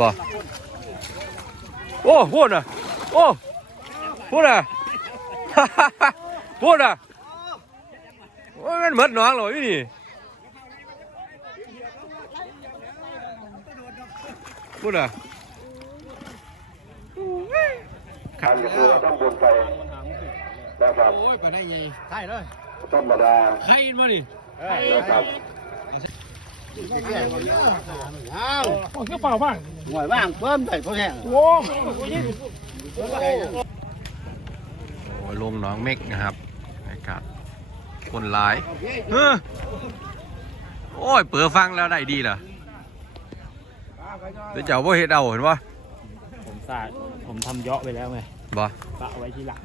บ่โอ้พูดอะโอ้พูดอะพูดอะโอ้ยมันเหมือนน้องเลยนี่พูดอะทางเรือต้องบนไปนะครับโอ้ยไปได้ยังใช่เลยธรรมดาใครมาดินะครับ โอ้ยกระเป๋าบ้างหน่วยบ้างเพิ่มใส่พวกแห้งโอ้โอ้ยลงหน้องเม็กนะครับอากาศคนหลายเฮ้อโอ้ย เปิดฟังแล้วได้ดีเหรอเดี๋ยวเจ้าพ่เฮ็ดเอาเห็นปะผมสาดผมทำเยาะไปแล้วไงบ่ปะเอาไว้ที่หลัง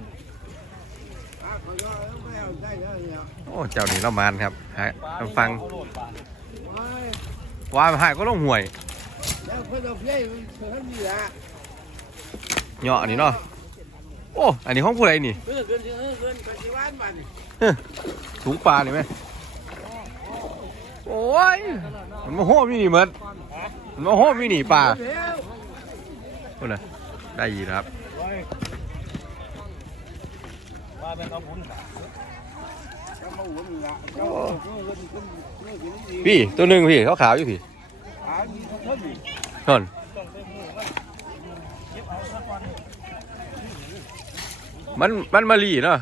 โอ้ เจ้านี่เรามานครับฮะฟัง ว่าหายก็ลงห่วยเหยาะนี่เนาะโอ้อันนี้ห้องผู้ใดนี่ถุงปลานี่ไหมโอ้ยมันมาโหมนี่นี่เหมือนมันมาโหมนี่นี่ปลาคนน่ะได้ยีครับว่าเป็นเอาบุญ พี่ตัวหนึ่งพี่เขาขาวๆอยู่พี่นนมันมันมาลีเนาะ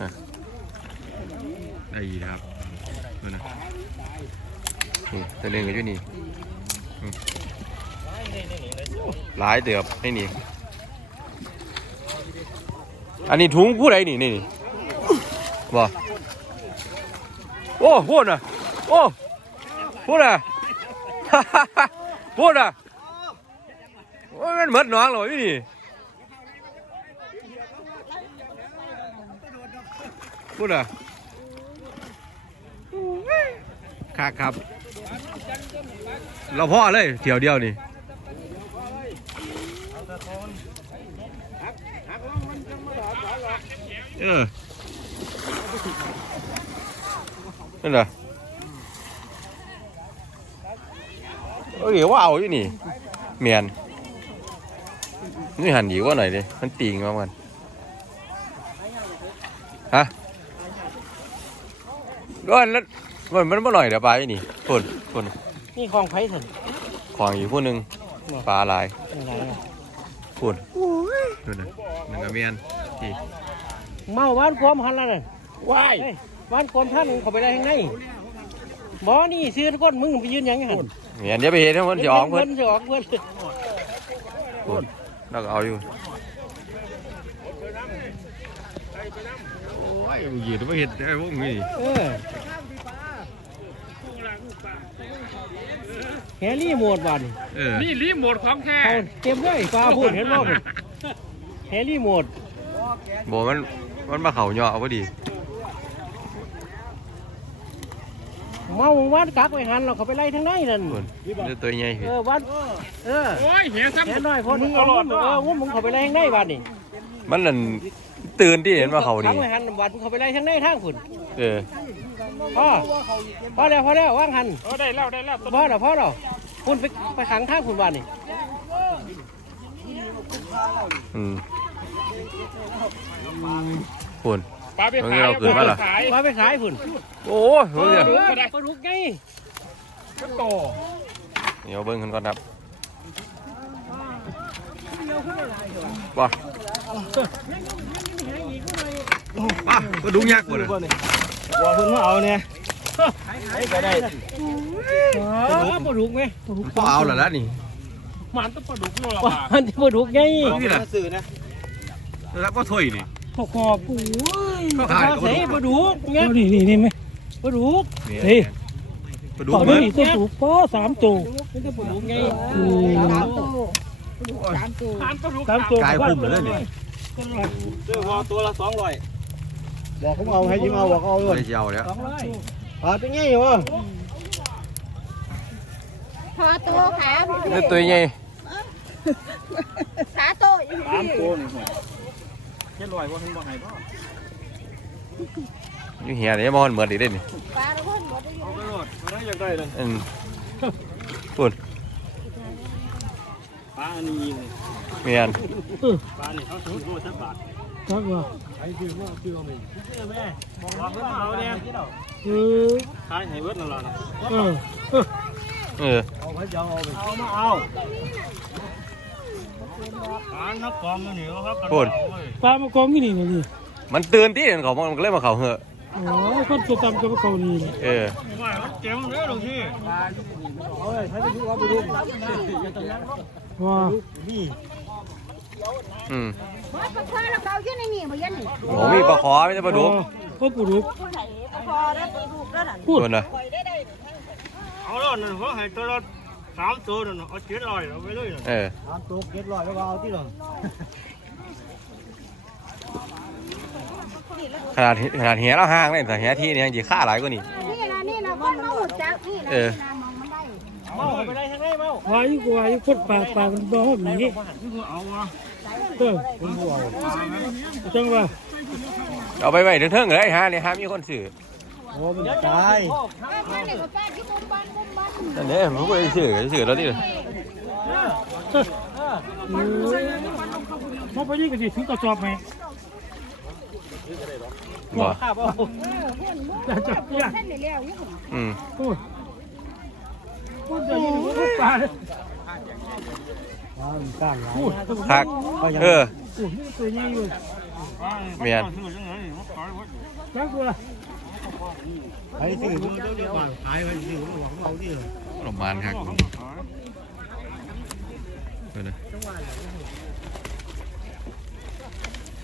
อะได้ยีครับนั่นน่ะนี่ตัวหนึ่งก็อยู่นี่อืมหลายเดือบให้นี่อันนี้ถุงผู้ใดนี่นี่นี่บ่โอ้พูดนะโอ้พูดนะพูดนะโอ้ยมันเหมือนน้องเลยนี่พูดนะครับครับ เราพ่อเลยเที่ยวเดียวนี่เออ นั่นเหรอเอ้ยว่าเอาอยู่นี่เมียนนี่หันดีกว่าหน่อยดิมันตีงมากมันฮะด้วนแล้วมันมันมาหน่อยเดี๋ยวปลาอยู่นี่คนคนนี่คลองไผ่ถึงของอยู่ผู้หนึ่งปลาหลายอะไรอะพูดนู่นน่ะนั่นก็เมียนที่เมาบ้านความพันแล้วน่ะว้าย บ้านความพันเขาไปได้ยังไงบ่นี่ซื้อก้นมึงไปยืนยังไงหันเมียนเดี๋ยวไปเห็นให้มันจะออกเพิ่นจะออกเพื่อนพูดแล้วก็เอาอยู่โอ้ยเหยียดไม่เห็นไอ้พวกนี้เออแฮรี่โหมดวันเออนี่รีโมทของแท้เอาเต็มเลยฟ้าพูดเห็นบ่พุ่นแฮรี่โหมดบอกมันมันมาเข่าเหยาะพอดี เมาบ้านกักไว้หันเราเขาไปไล่ทางไหนนั่นพูดเนื้อตัวใหญ่เออบ้านเออโอ้ยเหี้ยซ้ำแค่น้อยพอดีเอางุ้มเอองุ้มมึงเขาไปไล่ทางไหนบ้านนี่มันนั่นตื่นที่เห็นว่าเขาขันี่งไว้หันบ้านมึงเขาไปไล่ทางไหนทางพุ่นเออพอพอแล้วพอแล้วว่างหันเออได้แล้วได้แล้วพอแล้วพอแล้วพุ่นไปไปขังทางพุ่นบ้านนี่อืมพูด ปลาไปตรงนี้ขายเราขึ้นมาเหรอขายว่าไปขายพุ่นโอ้ยเฮ้ยปลาดุกปลาดุกไงก็โตเดี๋ยวเบิ้งกันก่อนครับบ่ป่ะก็ดุงยักษ์บ่เลยว่าเพิ่นมาเอาเนี่ยไอ้ก็ได้ปลาดุกปลาดุกไหมพอเอาแล้วล่ะนี่มันต้องปลาดุกโลละปลาบาทมันปลาดุกไงนี่แหละสื่อนะแล้วก็ถ้วยนี่ขอบขอบโอ้ย ก็ขายใส่ปลาดุกเงี้ยนี่นี่นี่ไหมปลาดุกนี่ปลาดุกเหมือนตัวดุกป้อสามตัวนี่ก็ปลาดุกไงทานปลาดุกสามตัวกายคุ้มเลยนี่ซื้อวอตัวละสองร้อยบอกเขาเอาให้ยิ้มเอาบอกเอาเลไม่ยได้เจียวแล้วสองร้อยปลาเป็นไงอยู่วะพอโตขานี่ตัวใหญ่ขาโตอีกสามตัวนี่แค่ร้อยว่าเพิ่นบ่ให้พ่อ อยู่เหียนี่มอนเหมือนดีเด่นนี่ปลาทุกคนหมดได้ยินไม่อยากได้เลยอืมพูดปลาอันนี้ยิงเมียนปลาเนี่ยเขาถือโลสักบาทครับว่าไอ้คือว่าคือเอาไปเชื่อแม่บอกว่าเพิ่นเอาเนี่ยเออขายให้เบิดนั่นล่ะนะเออเออเอามาเอาปลานักกองนี่เหนียวครับพูดปลามากองที่นี่มานี่ มันตื่นที่เขามันก็เลยมาเขาเหอะอ๋อคนตัวตำกับเขานี่เลยเออว่าเจ็บเลยลูกพี่ว่าอืมว่าปลาคอเราเอาอยู่ในนี่บ่ยันนี่โอ้มีปลาขอไม่ใช่ปลาดุกก็ปลุกผู้ใดปลาคอแล้วปลาดุกแล้วนั่นพูดคนนะเอาแล้วนั่นเขาให้ตัวละสามตัวนั่นเอาเจ็ดร้อยเอาไปเลยนั่นเออตามตัวเก็บร้อยแล้วเอาที่หรอ ขนาดขนาดเหียเราห่างเลยแต่เหียที่นี่ยังจีค่าหลายกว่านี่นี่นะนี่นะคนมาหุดจักนี่นะเออนี่นะมองมันได้เมาไปได้ทั้งได้เมาว่าอยู่กว่าอยู่คนปากปากมันบ่ห้อมนี่เอาวะเออจังว่าเอาไปไว้เทิงๆเลยฮะนี่ฮะมีคนซื้อโอ้มันตายแม่นี่ก็แป้ที่มุมบ้านมุมบ้านนั่นเด้ผมก็ซื้อซื้อแล้วดิพอไปนี่ก็สิถึงกระสอบไหม บ่ข้าบ่จะจับเนี่ยเส้นนี่แล้วอยู่อืมโอ้พูดจะยินพูดปลาเลยมันก้างหลายพูดคักเออโอ้นี่ตัวใหญ่อยู่เมียนจักว่าไอ้ที่มันเดี๋ยวขายไว้ที่หวังเอาที่หรอประมาณครับ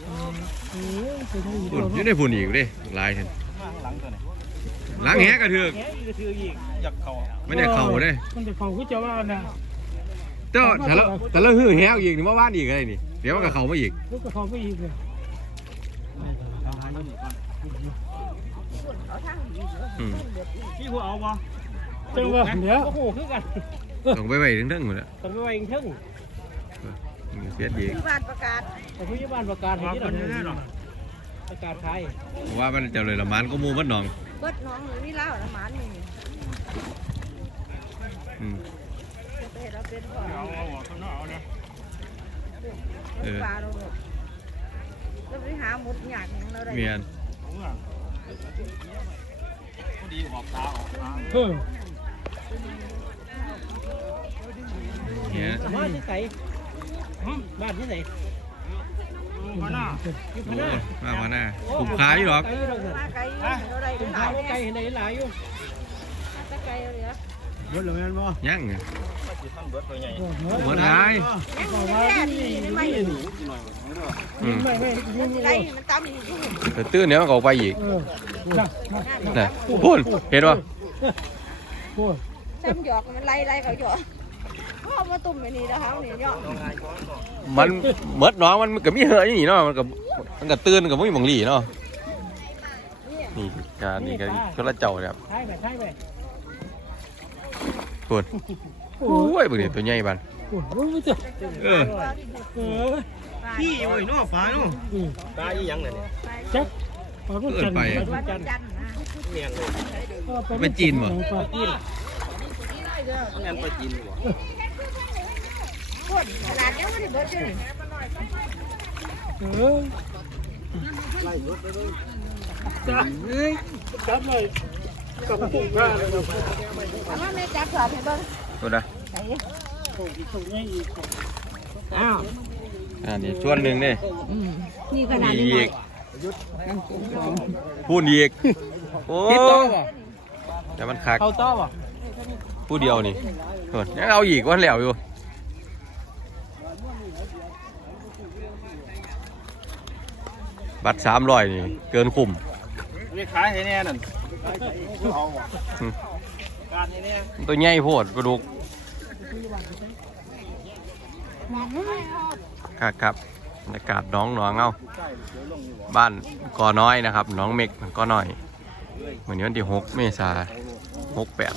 เออนะเออตัวใหญ่อยู่พุ่นอยู่ในพุ่นอีกเด้หลายท่านหลังแหกระเถือกแหอีกคืออีกอยากเข้าไม่ได้เข่าเด้มันจะเข่าคือจะว่านะแต่ว่าแต่ละแต่ละหื้อแหกอีกนี่มาว่านอีกเลยนี่เดี๋ยวมันก็เข่ามาอีกลูกกระเข่าไปอีกเลยอืมพี่ผู้เอาวะจังว่าเดี๋ยวโอ้โหคือกันต้องไปไว้ถึงๆหมดแล้วต้องไปไว้อีกเทั้งเสียดีที่บ้านประกาศแต่ผู้ใหญ่บ้านประกาศให้ที่เราประกาศขายว่ามันจะเลยละมันก็มูมันหนองเบิดน้องหรือนี่เล่าละหมานนี่อืมไปเฮ็ดเราเป็นก่อนเอาเอาเอาข้างนอกเอาเนี่ยเออปลาเราหมดเราไปหาหมดหยากอย่างเราได้เมียนเอาอะพอดีออกตาออกตาเออเนี่ยบ้านที่ไหน บ้านที่ไหนมาหน้าอยู่โอ้พะนามากมาหน้าคุ้มค่าอยู่หรอกปลาไก่เราได้คุณหพาลายว่าไกลไก่เห็นได้หลายอยู่ปลาไก่เหลือเบิดเลยแม่นบ่ยังท่านเบิดตัวใหญ่หมดท้ายยังมีแค่นี้ไม่ไม่อืมไม่ไม่ไม่ไม่ไก่มันตำอยู่ที่แต่ตื้นเนี้ยมันก็ออกไปอีกเออนะนะน่ะพุ่นเห็นป่ะโอ้ยซ้ำหยอกมันไล่ไล่เขาหยอก เขาเอามาตุ่มไปนี่นะคะนี่หยอกมันเมดน้องมันก็มีเหอะอย่างนี้เนาะมันก็มันก็ตื่นกับมีหมองหลีเนาะนี่การนี่ก็คนละเจ้าครับใช่ไหมใช่ไหมพุ่นโอ้โอ้ยเบิ่งนี่ตัวใหญ่บันโหไม่เจอเออเออพี่โอ้ยน้อฟ้าน้ออืมตาอีหยังเนี่ยจักปลาลูกจันทร์ปลาลูวักนจันทร์จันทร์นะเมียนเลยไม่จีนบ่ปลาจีนงานไปจีนบ่ คนขนาดยังไม่ได้เบิดอยู่นี่เออจับเอ้ยจับเลยกับปุ่งข้าเลยครับเอามาแม่จับสอบให้เบิ่งตัวนะไหนส่งให้อีกอ้าวอันนี้ส่วนหนึ่งนี่นี่ขนาดนี่นี้อีกพูดอีกโอ้แต่มันคักเข้าต้อป่ะผู้เดียวนี่โอ้ยยังเอาอีกวันแล้วอยู่ บัตรสามร้อยนี่เกินคุ้มนี่ขายให้แน่นั่นเอาอะอืมการให้แน่ตัวใหญ่โพดกระดูกครับครับบรรยากาศน้องหนองเอาบ้านกอน้อยนะครับหน้องเม็กก็น้อยเหมือนนี้วันที่หกเมษาหกแปด